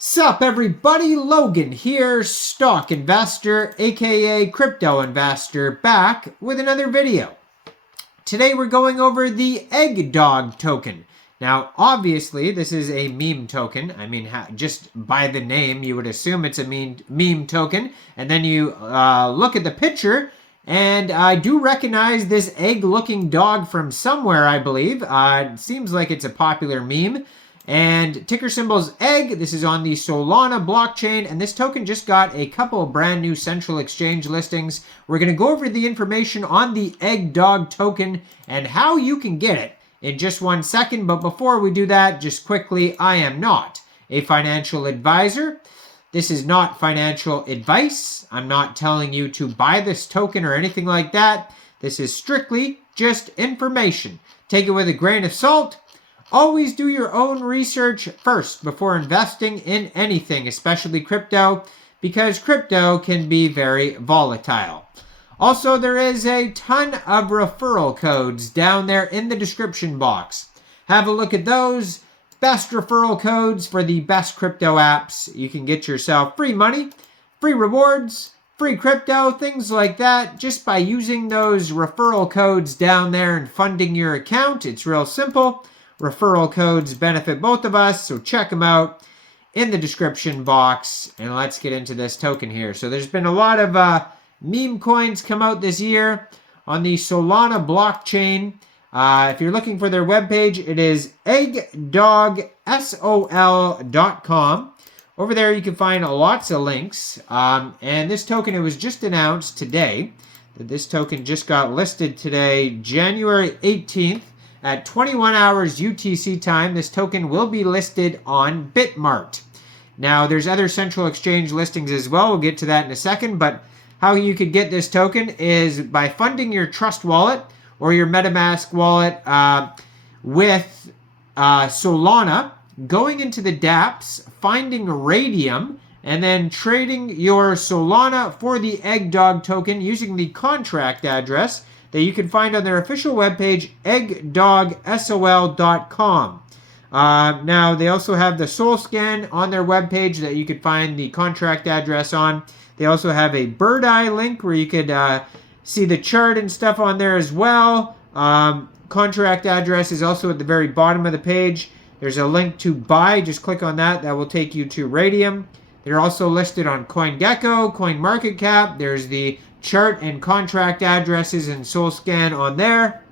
Sup everybody, Logan here, stock investor, aka crypto investor, back with another video. Today we're going over the Eggdog token. Now obviously this is a meme token. I mean, just by the name you would assume it's a meme token, and then you look at the picture and I do recognize this egg looking dog from somewhere, I believe. It seems like it's a popular meme. And ticker symbol's EGG. This is on the Solana blockchain, and this token just got a couple of brand new central exchange listings. We're going to go over the information on the Eggdog token and how you can get it in just 1 second. But before we do that, just quickly, I am not a financial advisor. This is not financial advice. I'm not telling you to buy this token or anything like that. This is strictly just information. Take it with a grain of salt. Always do your own research first before investing in anything, especially crypto, because crypto can be very volatile. Also, there is a ton of referral codes down there in the description box. Have a look at those. Best referral codes for the best crypto apps. You can get yourself free money, free rewards, free crypto, things like that, just by using those referral codes down there and funding your account. It's real simple. Referral codes benefit both of us, so check them out in the description box. And let's get into this token here. So there's been a lot of meme coins come out this year on the Solana blockchain. If you're looking for their webpage, it is eggdogsol.com. Over there you can find lots of links. And this token, it was just announced today that this token just got listed today, January 18th. At 21 hours UTC time, this token will be listed on Bitmart. Now, there's other central exchange listings as well. We'll get to that in a second. But how you could get this token is by funding your Trust wallet or your MetaMask wallet with Solana, going into the dApps, finding Raydium, and then trading your Solana for the Eggdog token using the contract address that you can find on their official webpage, eggdogsol.com. Now, they also have the Sol Scan on their webpage that you could find the contract address on. They also have a bird eye link where you could see the chart and stuff on there as well. Contract address is also at the very bottom of the page. There's a link to buy. Just click on that. That will take you to Raydium. They're also listed on CoinGecko, CoinMarketCap. There's the chart and contract addresses and Sol Scan on there.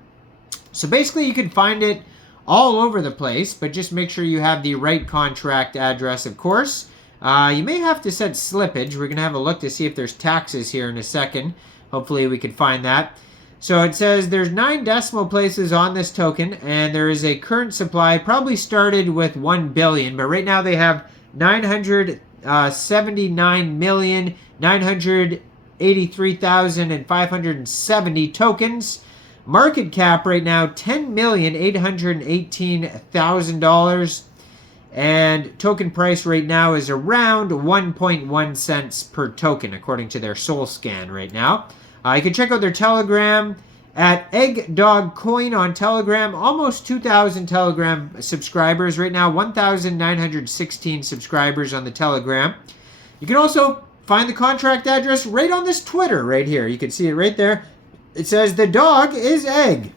So basically you can find it all over the place, but just make sure you have the right contract address, of course. You may have to set slippage. We're going to have a look to see if there's taxes here in a second. Hopefully we can find that. So it says there's 9 decimal places on this token, and there is a current supply, probably started with 1 billion, but right now they have 979,983,570 tokens. Market cap right now $10,818,000, and token price right now is around 1.1 cents per token according to their Sol Scan right now. You can check out their Telegram at Eggdog Coin on Telegram. Almost 2,000 Telegram subscribers right now, 1,916 subscribers on the Telegram. You can also find the contract address right on this Twitter right here. You can see it right there. It says the dog is Egg.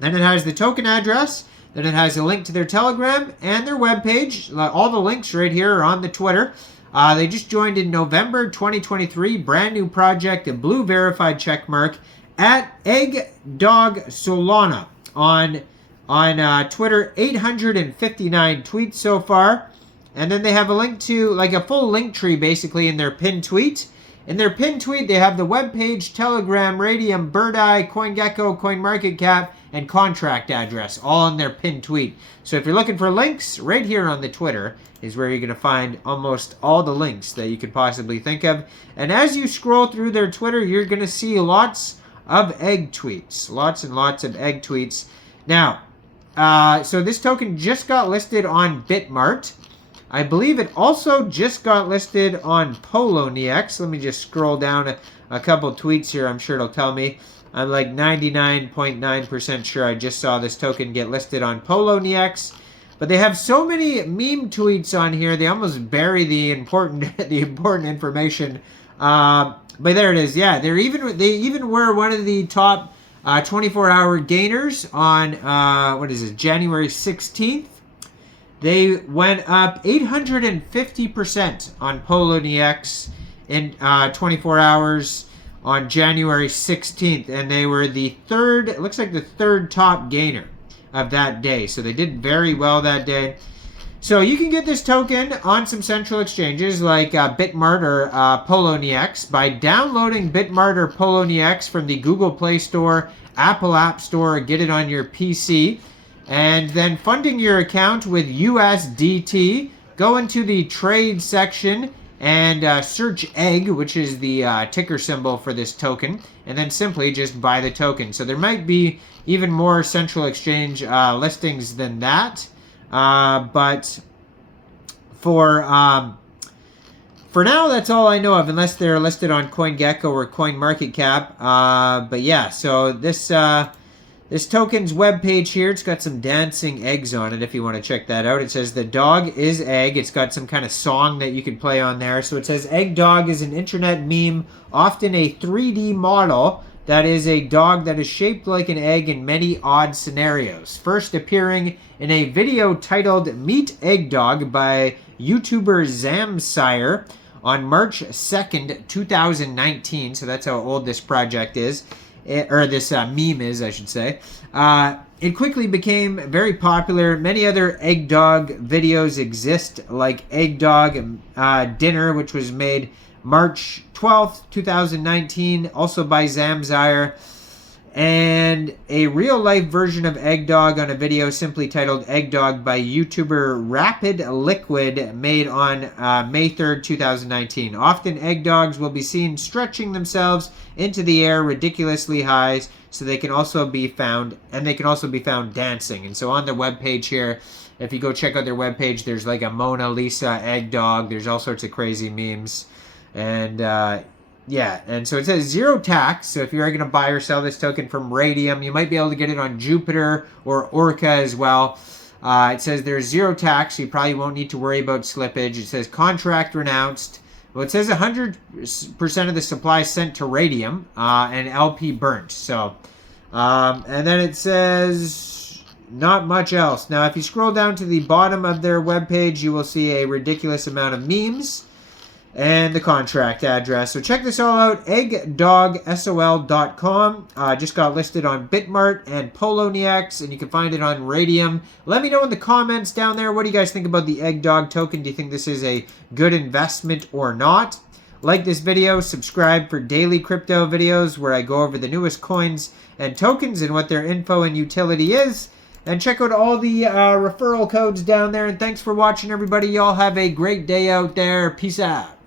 Then it has the token address. Then it has a link to their Telegram and their webpage. All the links right here are on the Twitter. They just joined in November 2023. Brand new project, a blue verified check mark at Eggdog Solana on Twitter. 859 tweets so far. And then they have a link to, like a full link tree basically in their pinned tweet. In their pinned tweet, they have the webpage, Telegram, Raydium, Bird Eye, CoinGecko, CoinMarketCap, and contract address, all in their pinned tweet. So if you're looking for links, right here on the Twitter is where you're going to find almost all the links that you could possibly think of. And as you scroll through their Twitter, you're going to see lots of egg tweets. Lots and lots of egg tweets. Now, so this token just got listed on Bitmart. I believe it also just got listed on Poloniex. Let me just scroll down a couple tweets here. I'm sure it'll tell me. I'm like 99.9% sure I just saw this token get listed on Poloniex. But they have so many meme tweets on here, they almost bury the important information. But there it is. Yeah, they even were one of the top 24-hour gainers on what is it, January 16th. They went up 850% on Poloniex in 24 hours on January 16th, and they were the third, it looks like the third top gainer of that day. So they did very well that day. So you can get this token on some central exchanges like Bitmart or Poloniex by downloading Bitmart or Poloniex from the Google Play Store, Apple App Store, or get it on your PC. And then funding your account with USDT, go into the trade section and search EGG, which is the ticker symbol for this token, and then simply just buy the token. So there might be even more central exchange listings than that, but for now, that's all I know of, unless they're listed on CoinGecko or CoinMarketCap. But yeah, so this token's webpage here, it's got some dancing eggs on it if you want to check that out. It says the dog is egg. It's got some kind of song that you can play on there. So it says Eggdog is an internet meme, often a 3D model that is a dog that is shaped like an egg in many odd scenarios. First appearing in a video titled Meet Eggdog by YouTuber Zamsire on March 2nd, 2019. So that's how old this project is. Or this meme is, I should say. It quickly became very popular. Many other Eggdog videos exist, like Eggdog Dinner, which was made March 12th, 2019, also by Zamsire. And a real-life version of Eggdog on a video simply titled Eggdog by YouTuber Rapid Liquid, made on May 3rd, 2019. Often Eggdogs will be seen stretching themselves into the air ridiculously high, so they can also be found, dancing. And so on their webpage here, if you go check out their webpage, there's like a Mona Lisa Eggdog. There's all sorts of crazy memes. And yeah, and so it says zero tax. So if you're going to buy or sell this token from Raydium, you might be able to get it on Jupiter or Orca as well. It says there's zero tax, so you probably won't need to worry about slippage. It says contract renounced. Well, it says 100% of the supply sent to Raydium and LP burnt. So, and then it says not much else. Now, if you scroll down to the bottom of their webpage, you will see a ridiculous amount of memes and the contract address. So check this all out, eggdogsol.com. Just got listed on Bitmart and Poloniex, and you can find it on Raydium. Let me know in the comments down there, what do you guys think about the Eggdog token? Do you think this is a good investment or not? Like this video, subscribe for daily crypto videos where I go over the newest coins and tokens and what their info and utility is. And check out all the referral codes down there. And thanks for watching, everybody. Y'all have a great day out there. Peace out.